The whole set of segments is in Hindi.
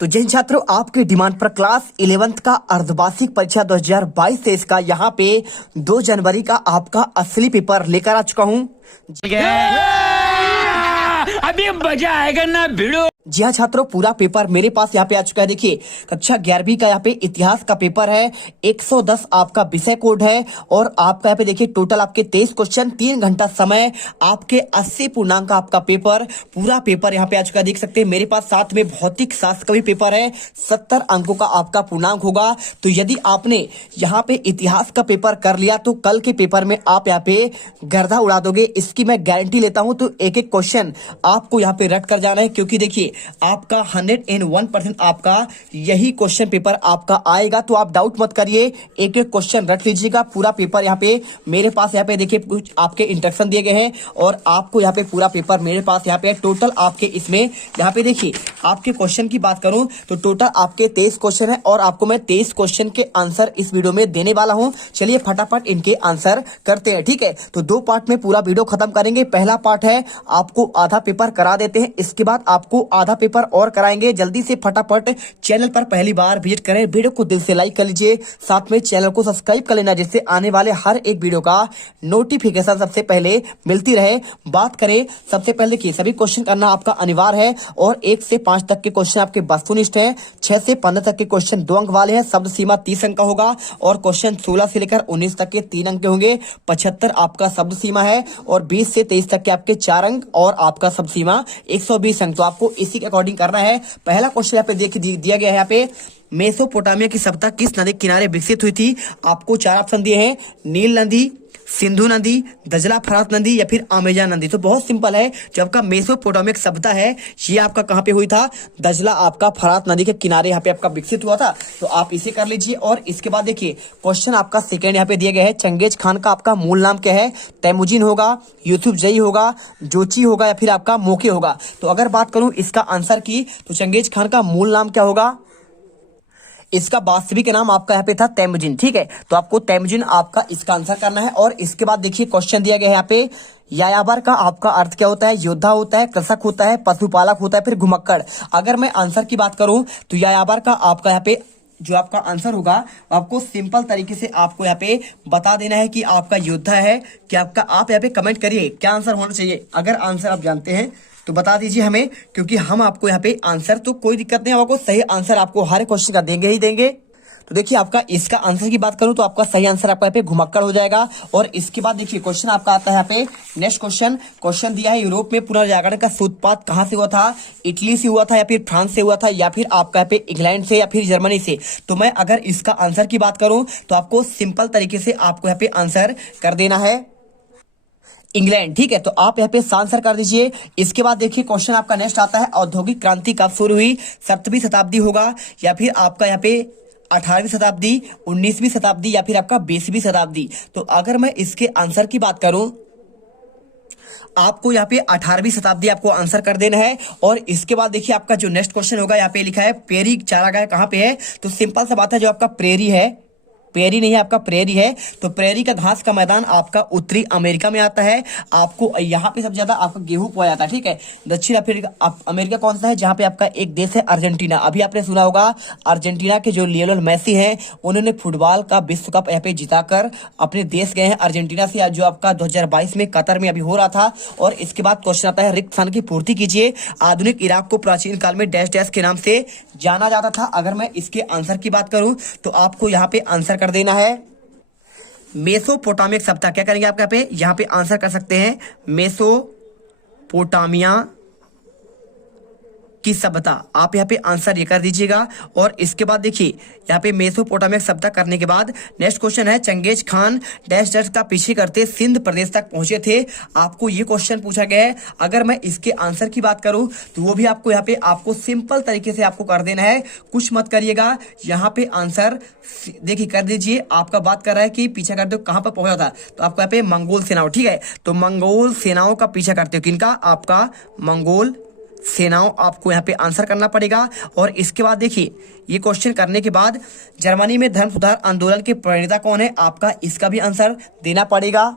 तो जिन छात्रों आपके डिमांड पर क्लास 11th का अर्धवार्षिक परीक्षा 2022-23 का यहाँ पे 2 जनवरी का आपका असली पेपर लेकर आ चुका हूँ। अभी मजा आएगा ना भिड़ो। जी हाँ छात्रों, पूरा पेपर मेरे पास यहाँ पे आ चुका है। देखिए कक्षा 11वीं का यहाँ पे इतिहास का पेपर है, 110 आपका विषय कोड है और आपका यहाँ पे देखिए टोटल आपके 23 क्वेश्चन, 3 घंटा समय, आपके 80 पूर्णांक का आपका पेपर, पूरा पेपर यहाँ पे आ चुका है। देख सकते हैं मेरे पास साथ में भौतिक शास्त्र का भी पेपर है, 70 अंकों का आपका पूर्णांक होगा। तो यदि आपने यहाँ पे इतिहास का पेपर कर लिया तो कल के पेपर में आप यहाँ पे गर्दा उड़ा दोगे, इसकी मैं गारंटी लेता हूँ। तो एक एक क्वेश्चन आपको यहाँ पे रट कर जाना है, क्योंकि देखिए आपका 101% आपका यही क्वेश्चन पेपर आपका आएगा। तो आप डाउट मत करिए, एक एक क्वेश्चन रट लीजिएगा। पूरा पेपर यहाँ पे मेरे पास यहाँ पे देखिए कुछ आपके इंस्ट्रक्शन दिए गए हैं और आपको यहाँ पे पूरा पेपर मेरे पास यहाँ पे टोटल आपके इसमें यहाँ पे देखिए आपके क्वेश्चन की बात करूं तो टोटल आपके 23 क्वेश्चन है और आपको मैं 23 क्वेश्चन के आंसर इस वीडियो में देने वाला हूं। चलिए फटाफट इनके आंसर करते हैं, ठीक है। तो 2 पार्ट में पूरा वीडियो खत्म करेंगे। पहला पार्ट है आपको आधा पेपर करा देते हैं, इसके बाद आपको आधा पेपर और कराएंगे। जल्दी से फटाफट चैनल पर पहली बार विजिट करें, वीडियो को दिल से लाइक कर लीजिए, साथ में चैनल को सब्सक्राइब कर लेना, जिससे आने वाले हर एक वीडियो का नोटिफिकेशन सबसे पहले मिलती रहे। बात करें सबसे पहले कि सभी क्वेश्चन करना आपका अनिवार्य है और 1 से 5 तक के क्वेश्चन आपके वस्तुनिष्ठ हैं, 6 से 15 तक के क्वेश्चन 2 अंक वाले हैं, शब्द सीमा 30 अंक का होगा और क्वेश्चन 16 से लेकर 19 तक के 3 अंक के होंगे, 75 आपका शब्द सीमा है और 20 से 23 तक के आपके 4 अंक और आपका शब्द सीमा 120 अंक। तो आपको इसी के अकॉर्डिंग करना है। पहला क्वेश्चन यहाँ पे देखिए दिया गया है, यहाँ पे मेसोपोटामिया की सभ्यता किस नदी किनारे विकसित हुई थी। आपको 4 ऑप्शन दिए हैं, नील नदी, सिंधु नदी, दजला फरात नदी या फिर अमेजन नदी। तो बहुत सिंपल है, जो आपका मेसोपोटामिक सभ्यता है ये आपका कहां पे हुई था, दजला आपका फरात नदी के किनारे यहाँ पे आपका विकसित हुआ था। तो आप इसे कर लीजिए और इसके बाद देखिए क्वेश्चन आपका सेकंड यहाँ पे दिया गया है, चंगेज खान का आपका मूल नाम क्या है। तैमुजीन होगा, यूसुफ जई होगा, जोची होगा या फिर आपका मोके होगा। तो अगर बात करूं इसका आंसर की तो चंगेज खान का मूल नाम क्या होगा, इसका वास्तविक नाम आपका यहाँ पे था तैमुजीन, ठीक है। तो आपको तैमुजीन आपका इसका आंसर करना है। और इसके बाद देखिए क्वेश्चन दिया गया है यहाँ पे, यायावर का आपका अर्थ क्या होता है। योद्धा होता है, कृषक होता है, पशुपालक होता है, फिर घुमक्कड़। अगर मैं आंसर की बात करूं तो यायावर का आपका यहाँ पे जो आपका आंसर होगा आपको सिंपल तरीके से आपको यहाँ पे बता देना है कि आपका योद्धा है कि आपका। आप यहाँ पे कमेंट करिए क्या आंसर होना चाहिए। अगर आंसर आप जानते हैं तो बता दीजिए हमें, क्योंकि हम आपको यहाँ पे आंसर तो कोई दिक्कत नहीं, आपको सही आंसर आपको हर क्वेश्चन का देंगे ही देंगे। तो देखिए आपका इसका आंसर की बात करूं तो आपका सही आंसर आपका यहाँ पे घुमक्कड़ हो जाएगा। और इसके बाद देखिए क्वेश्चन आपका आता है यहाँ पे नेक्स्ट क्वेश्चन दिया है, यूरोप में पुनर्जागरण का सूत्रपात कहां से हुआ था। इटली से हुआ था या फिर फ्रांस से हुआ था या फिर आपका यहाँ पे इंग्लैंड से या फिर जर्मनी से। तो मैं अगर इसका आंसर की बात करूं तो आपको सिंपल तरीके से आपको यहाँ पे आंसर कर देना है इंग्लैंड, ठीक है। तो आप यहाँ पे आंसर कर दीजिए। इसके बाद देखिए क्वेश्चन आपका नेक्स्ट आता है, औद्योगिक क्रांति कब शुरू हुई। 7वीं शताब्दी होगा या फिर आपका यहाँ पे 18वीं शताब्दी, 19वीं शताब्दी या फिर आपका 20वीं शताब्दी। तो अगर मैं इसके आंसर की बात करूं आपको यहाँ पे 18वीं शताब्दी आपको आंसर कर देना है। और इसके बाद देखिए आपका जो नेक्स्ट क्वेश्चन होगा, यहाँ पे लिखा है प्रेरी चारागाह कहाँ पे है। तो सिंपल सा बात है, जो आपका प्रेरी है, प्रेरी नहीं है आपका प्रेरी है, तो प्रेरी का घास का मैदान आपका उत्तरी अमेरिका में आता है। आपको यहाँ पे सबसे ज्यादा आपका गेहूं बोया जाता है, ठीक है। दक्षिण अमेरिका कौन सा है, जहां पे आपका एक देश है अर्जेंटीना। अभी आपने सुना होगा अर्जेंटीना के जो लियोनेल मेसी हैं उन्होंने फुटबॉल का विश्व कप यहाँ पे जिताकर अपने देश गए हैं अर्जेंटीना से, जो आपका 2022 में कतर में अभी हो रहा था। और इसके बाद क्वेश्चन आता है, रिक्त स्थान की पूर्ति कीजिए। आधुनिक इराक को प्राचीन काल में डैश डैश के नाम से जाना जाता था। अगर मैं इसके आंसर की बात करूं तो आपको यहाँ पे आंसर कर देना है मेसोपोटामिक सभ्यता। क्या करेंगे आप यहाँ पे आंसर कर सकते हैं मेसोपोटामिया की सभ्यता। आप यहाँ पे आंसर ये कर दीजिएगा। और इसके बाद देखिए यहाँ पे मेसोपोटामिक सभ्यता करने के बाद नेक्स्ट क्वेश्चन है, चंगेज खान डैश डैश का पीछे करते सिंध प्रदेश तक पहुंचे थे। आपको ये क्वेश्चन पूछा गया है। अगर मैं इसके आंसर की बात करूं तो वो भी आपको यहाँ पे आपको सिंपल तरीके से आपको कर देना है, कुछ मत करिएगा। यहाँ पे आंसर देखिए कर दीजिए। आपका बात कर रहा है कि पीछा करते हो कहां पर पहुंचा था, तो आपको यहाँ पे मंगोल सेनाओं, ठीक है। तो मंगोल सेनाओं का पीछा करते हो, किनका, आपका मंगोल सेनाओं आपको यहाँ पे आंसर करना पड़ेगा। और इसके बाद देखिए ये क्वेश्चन करने के बाद जर्मनी में धर्म सुधार आंदोलन के प्रणेता कौन है, आपका इसका भी आंसर देना पड़ेगा।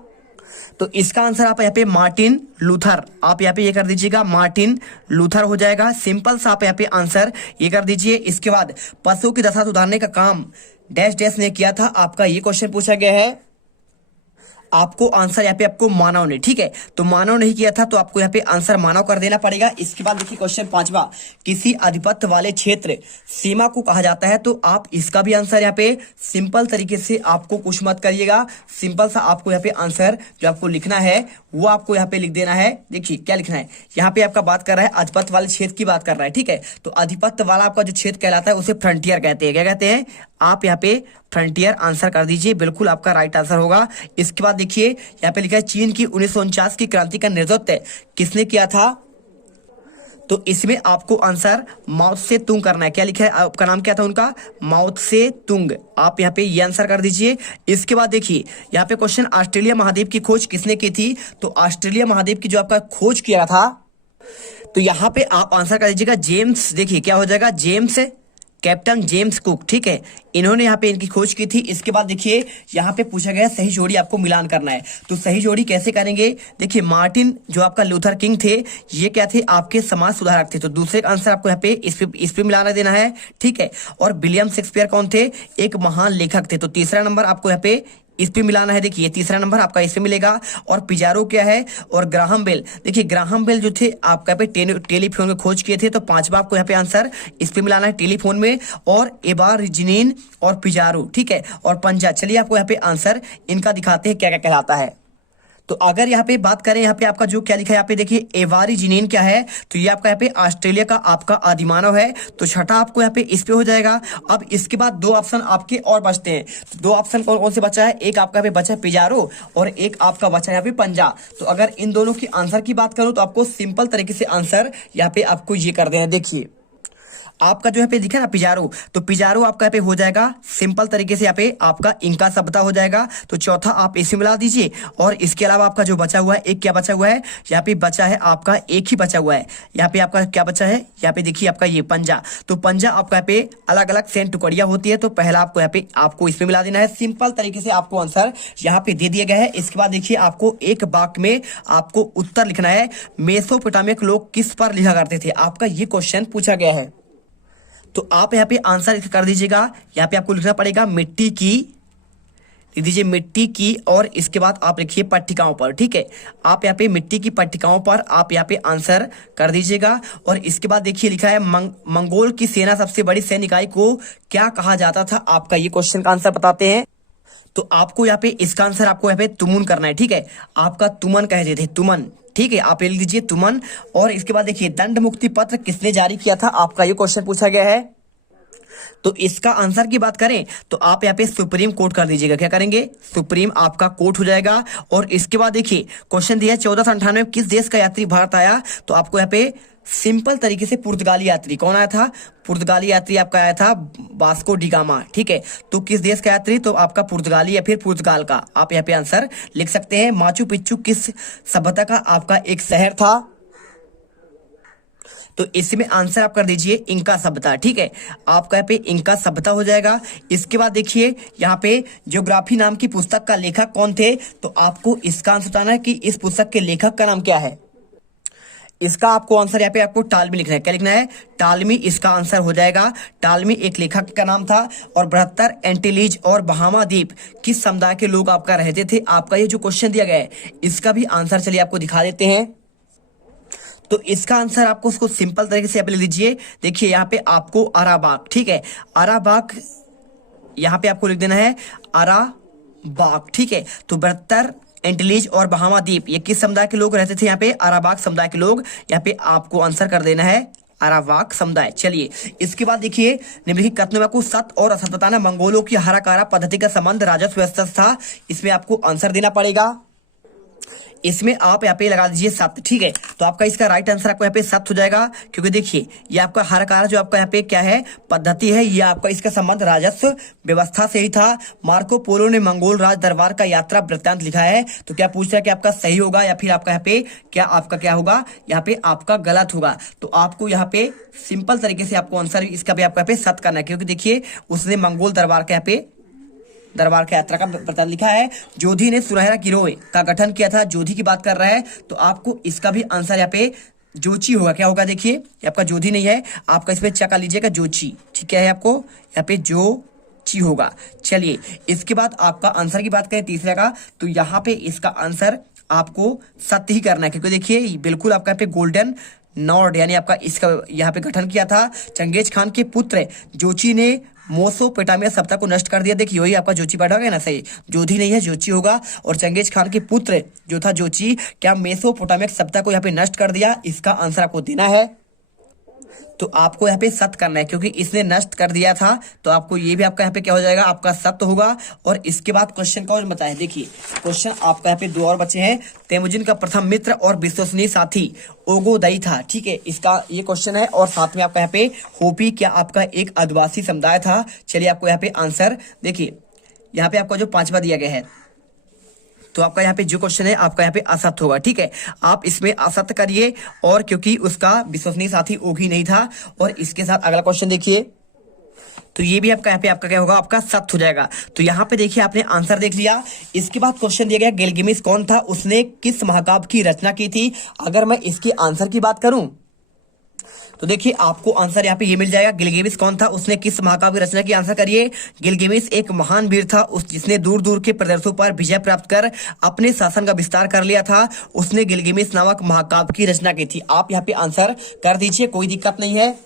तो इसका आंसर आप यहाँ पे मार्टिन लूथर, आप यहाँ पे ये कर दीजिएगा, मार्टिन लूथर हो जाएगा। सिंपल सा आप यहाँ पे आंसर ये कर दीजिए। इसके बाद पशुओं की दशा सुधारने का काम डैश डैश ने किया था, आपका ये क्वेश्चन पूछा गया है। आपको आंसर यहाँ पे आपको मानव ने, ठीक है, तो मानव नहीं किया था तो आपको यहाँ पे आंसर मानव कर देना पड़ेगा। इसके बाद देखिए क्वेश्चन 5वां, किसी आधिपत्य वाले क्षेत्र सीमा को कहा जाता है, तो आप इसका भी आंसर यहाँ पे सिंपल तरीके से आपको कुछ मत करिएगा, सिंपल सा आपको यहाँ पे आंसर जो आपको लिखना है वो आपको यहाँ पे लिख देना है। देखिए क्या लिखना है, यहाँ पे आपका बात कर रहा है आधिपत्य वाले क्षेत्र की बात कर रहा है, ठीक है, तो आधिपत्य वाला आपका जो क्षेत्र कहलाता है उसे फ्रंटियर कहते हैं। क्या कहते हैं, आप यहाँ पे फ्रंटियर आंसर कर दीजिए, बिल्कुल आपका राइट आंसर होगा। इसके बाद देखिए यहाँ पे लिखा है चीन की 1949 की क्रांति का नेतृत्व किसने किया था, तो इसमें आपको आंसर माओ से तुंग करना है। क्या लिखा है, आपका नाम क्या था उनका, माओ से तुंग, आप यहाँ पे ये आंसर कर दीजिए। इसके बाद देखिए यहाँ पे क्वेश्चन, ऑस्ट्रेलिया महाद्वीप की खोज किसने की थी, तो ऑस्ट्रेलिया महाद्वीप की जो आपका खोज किया था, तो यहाँ पे आप आंसर कर दीजिएगा जेम्स, देखिए क्या हो जाएगा, जेम्स, कैप्टन जेम्स कुक, ठीक है, इन्होंने यहाँ पे इनकी खोज की थी। इसके बाद देखिए यहाँ पे पूछा गया सही जोड़ी आपको मिलान करना है, तो सही जोड़ी कैसे करेंगे, देखिए मार्टिन जो आपका लूथर किंग थे ये क्या थे, आपके समाज सुधारक थे, तो दूसरे का आंसर आपको यहाँ पे इस पे मिलाना देना है, ठीक है। और विलियम शेक्सपियर कौन थे, एक महान लेखक थे, तो तीसरा नंबर आपको यहाँ पे इस पे मिलाना है। देखिए तीसरा नंबर आपका इस पे मिलेगा। और पिजारो क्या है, और ग्राहम बेल, देखिए ग्राहम बेल जो थे आपका पे टेलीफोन में खोज किए थे, तो 5वां आपको यहाँ पे आंसर इस पे मिलाना है टेलीफोन में। और एबारिजिनिन और पिजारो, ठीक है, और पंजा, चलिए आपको यहाँ पे आंसर इनका दिखाते हैं क्या क्या कहलाता है। तो अगर यहाँ पे बात करें, यहाँ पे आपका जो क्या लिखा है, यहाँ पे देखिए एबारिजिनिन क्या है, तो ये आपका यहाँ पे ऑस्ट्रेलिया का आपका आदिमानव है, तो छठा आपको यहाँ पे इस पे हो जाएगा। अब इसके बाद 2 ऑप्शन आपके और बचते हैं, तो 2 ऑप्शन कौन कौन से बचा है, एक आपका यहाँ पे बचा है पिजारो और एक आपका बचा है यहाँ पे पंजा। तो अगर इन दोनों की आंसर की बात करूं तो आपको सिंपल तरीके से आंसर यहाँ पे आपको ये कर देना। देखिए आपका जो है पे दिखा ना पिजारो, तो पिजारो आपका यहाँ पे हो जाएगा सिंपल तरीके से, यहाँ पे आपका इंका सभ्यता हो जाएगा, तो चौथा आप इसे मिला दीजिए। और इसके अलावा आपका जो बचा हुआ है, एक क्या बचा हुआ है, यहाँ पे बचा है आपका एक ही बचा हुआ है, यहाँ पे आपका क्या बचा है, यहाँ पे देखिए आपका ये पंजा, तो पंजा आपका यहाँ पे अलग अलग सेंट टुकड़िया होती है, तो पहला आपको यहाँ पे आपको इसमें मिला देना है। सिंपल तरीके से आपको आंसर यहाँ पे दे दिया गया है। इसके बाद देखिए आपको एक वाक्य में आपको उत्तर लिखना है, मेसोपोटामिया के लोग किस पर लिखा करते थे, आपका ये क्वेश्चन पूछा गया है। तो आप यहाँ पे आंसर कर दीजिएगा, यहाँ पे आपको लिखना पड़ेगा मिट्टी की, लिख दीजिए मिट्टी की, और इसके बाद आप लिखिए पट्टिकाओं पर, ठीक है, आप यहाँ पे मिट्टी की पट्टिकाओं पर आप यहाँ पे आंसर कर दीजिएगा। और इसके बाद देखिए लिखा है मंगोल की सेना सबसे बड़ी सैन्य इकाई को क्या कहा जाता था, आपका ये क्वेश्चन का आंसर बताते हैं। तो आपको यहाँ पे इसका आंसर आपको यहाँ पे तुमुन करना है, ठीक है, आपका तुमन कहते थे, तुमन, ठीक है, आप लिख दीजिए तुमन। और इसके बाद देखिए दंड मुक्ति पत्र किसने जारी किया था, आपका ये क्वेश्चन पूछा गया है। तो इसका आंसर की बात करें तो आप यहाँ पे सुप्रीम कोर्ट कर दीजिएगा, क्या करेंगे, सुप्रीम आपका कोर्ट हो जाएगा। और इसके बाद देखिए क्वेश्चन दिया है 1498 में किस देश का यात्री भारत आया, तो आपको यहाँ पे सिंपल तरीके से पुर्तगाली यात्री कौन आया था, पुर्तगाली यात्री आपका आया था वास्को डी गामा, ठीक है, तो किस देश का यात्री, तो आपका पुर्तगाली या फिर पुर्तगाल का, आप यहाँ पे आंसर लिख सकते हैं। माचू पिच्चू किस सभ्यता का आपका एक शहर था, तो इसमें आंसर आप कर दीजिए इंका सभ्यता, ठीक है, आपका यहाँ पे इंका सभ्यता हो जाएगा। इसके बाद देखिए यहाँ पे ज्योग्राफी नाम की पुस्तक का लेखक कौन थे, तो आपको इसका आंसर बताना है कि इस पुस्तक के लेखक का नाम क्या है। इसका आपको आंसर यहाँ पे आपको टालमी लिखना है, क्या लिखना है, टालमी इसका आंसर हो जाएगा। टालमी एक लेखक का नाम था। और 72 एंटीलीज और बहामा द्वीप किस समुदाय के लोग आपका रहते थे, आपका ये जो क्वेश्चन दिया गया है इसका भी आंसर चलिए आपको दिखा देते हैं। तो इसका आंसर आपको उसको सिंपल तरीके से आप लिख लीजिए। देखिए यहाँ पे आपको अराबाग, ठीक है, अराबाग यहाँ पे आपको लिख देना है अराबाग, ठीक है। तो 72 एंटीलीज और बहामा द्वीप ये किस समुदाय के लोग रहते थे, यहाँ पे अराबाग समुदाय के लोग, यहाँ पे आपको आंसर कर देना है अरावाक समुदाय। चलिए इसके बाद देखिए निम्नलिखित कथनों में सत्य और असत्य बताना। मंगोलों की हराकारा पद्धति का संबंध राजस्व व्यवस्था था, इसमें आपको आंसर देना पड़ेगा। इसमें आप यहाँ पे लगा दीजिए सत्य, ठीक है, तो आपका इसका राइट आंसर आपको यहाँ पे सत्य हो जाएगा। क्योंकि देखिए ये आपका हराकारा जो आपका यहाँ पे क्या है पद्धति है, ये आपका इसका संबंध राजस्व व्यवस्था से ही था। मार्को पोलो ने मंगोल राज दरबार का यात्रा वृत्तांत लिखा है, तो क्या पूछ रहा है कि आपका सही होगा या फिर आपका यहाँ पे क्या आपका क्या होगा, यहाँ पे आपका गलत होगा। तो आपको यहाँ पे सिंपल तरीके से आपको आंसर इसका भी आपका यहाँ पे सत्य करना है, क्योंकि देखिए उसने मंगोल दरबार का यहाँ पे दरबार का यात्रा का वृत्तांत लिखा है। जोधी ने सुनहरा गिरोह का गठन किया था, जोधी की बात कर रहा है, तो आपको इसका भी आंसर यहाँ पे जोची होगा। क्या होगा देखिए, ये आपका जोधी नहीं है, आपका इसमें चका लीजिएगा जोची, ठीक है, आपको यहाँ पे जोची होगा। चलिए इसके बाद आपका आंसर की बात करें तीसरे का, तो यहाँ पे इसका आंसर आपको सत्य ही करना है, क्योंकि देखिए बिल्कुल आपका यहाँ पे गोल्डन नॉर्ड यानी आपका इसका यहाँ पे गठन किया था चंगेज खान के पुत्र जोची ने मेसोपोटामिया सभ्यता को नष्ट कर दिया। देखिए वही आपका जोची बैठा होगा ना, सही, जोधी नहीं है जोची होगा। और चंगेज खान के पुत्र जो था जोची, क्या मेसोपोटामिया सभ्यता को यहाँ पे नष्ट कर दिया? इसका आंसर आपको देना है, तो आपको यहाँ पे सत्य करना है, क्योंकि इसने नष्ट कर दिया था, तो आपको ये भी आपका यहाँ पे क्या हो जाएगा, आपका सत्य होगा। और इसके बाद क्वेश्चन का और बताएं, देखिए क्वेश्चन आपका यहाँ पे दो और बचे हैं। तेमुजिन का प्रथम मित्र और विश्वसनीय साथी ओगोदई था, ठीक है, इसका ये क्वेश्चन है। और साथ में आपका यहाँ पे होपी क्या आपका एक आदिवासी समुदाय था? चलिए आपको यहाँ पे आंसर देखिए, यहाँ पे आपका जो पांचवा दिया गया है, तो आपका यहाँ पे जो क्वेश्चन है आपका यहाँ पे असत्य होगा, ठीक है, आप इसमें असत्य करिए। और क्योंकि उसका विश्वसनीय साथी ओघी नहीं था। और इसके साथ अगला क्वेश्चन देखिए, तो ये भी आपका यहाँ पे आपका क्या होगा, आपका सत्य हो जाएगा। तो यहाँ पे देखिए आपने आंसर देख लिया। इसके बाद क्वेश्चन दिया गया गिलगिमिश कौन था, उसने किस महाकाव्य की रचना की थी? अगर मैं इसके आंसर की बात करूं तो देखिए आपको आंसर यहाँ पे ये मिल जाएगा, गिलगिमिश कौन था, उसने किस महाकाव्य की रचना की? आंसर करिए। गिलगिमिश एक महान वीर था, जिसने दूर दूर के प्रदेशों पर विजय प्राप्त कर अपने शासन का विस्तार कर लिया था। उसने गिलगिमिश नामक महाकाव्य की रचना की थी। आप यहाँ पे आंसर कर दीजिए, कोई दिक्कत नहीं है।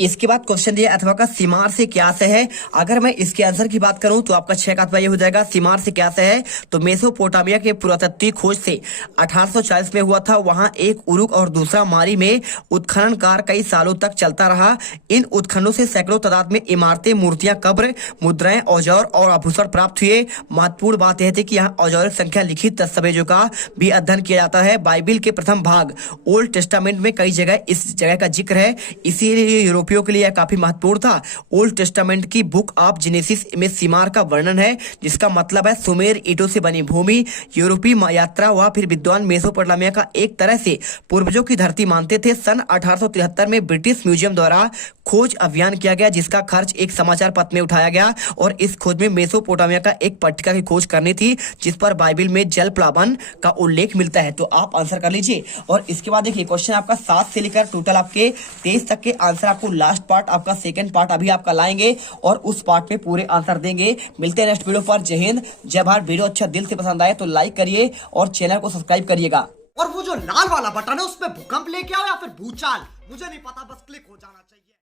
इसके बाद क्वेश्चन दिया अथवा का सीमार से क्या से है? अगर मैं इसके आंसर की बात करूं तो आपका 6 का अथवा ये हो जाएगा, सीमार से क्या से है, तो मेसोपोटामिया के पुरातत्वीय खोज से 1840 में हुआ था। वहां एक उरुक और दूसरा मारी में उत्खनन कार्य कई सालों तक चलता रहा। इन उत्खननों से सैकड़ों तादाद में इमारतें, मूर्तियां, कब्र, मुद्राएं, औजार और आभूषण प्राप्त हुए। महत्वपूर्ण बात यह थी कि यहाँ औजारों की संख्या, लिखित दस्तावेजों का भी अध्ययन किया जाता है। बाइबिल के प्रथम भाग ओल्ड टेस्टामेंट में कई जगह इस जगह का जिक्र है, इसीलिए यूरोपियों के लिए काफी महत्वपूर्ण था। ओल्ड टेस्टामेंट की बुक ऑफ जेनेसिस में सीमार का वर्णन है, जिसका मतलब है सुमेर ईंटों से बनी भूमि। यूरोपीय यात्रा हुआ फिर विद्वान मेसोपोटामिया का एक तरह से पूर्वजों की धरती मानते थे। सन 1873 में ब्रिटिश म्यूजियम द्वारा खोज अभियान किया गया, जिसका खर्च एक समाचार पत्र में उठाया गया। और इस खोज में मेसोपोटामिया का एक पट्टिका की खोज करनी थी, जिस पर बाइबिल में जल प्लावन का उल्लेख मिलता है। तो आप आंसर कर लीजिए। और इसके बाद देखिए क्वेश्चन आपका 7 से लेकर टोटल आपके 23 तक के आंसर, आपको लास्ट पार्ट आपका सेकंड पार्ट अभी आपका लाएंगे और उस पार्ट में पूरे आंसर देंगे। मिलते हैं नेक्स्ट वीडियो पर। जय हिंद, जय भारत। वीडियो अच्छा दिल से पसंद आए तो लाइक करिए और चैनल को सब्सक्राइब करिएगा। और वो जो लाल वाला बटन है उस पे भूकंप लेके आओ या फिर भूचाल, मुझे नहीं पता, बस क्लिक हो जाना चाहिए।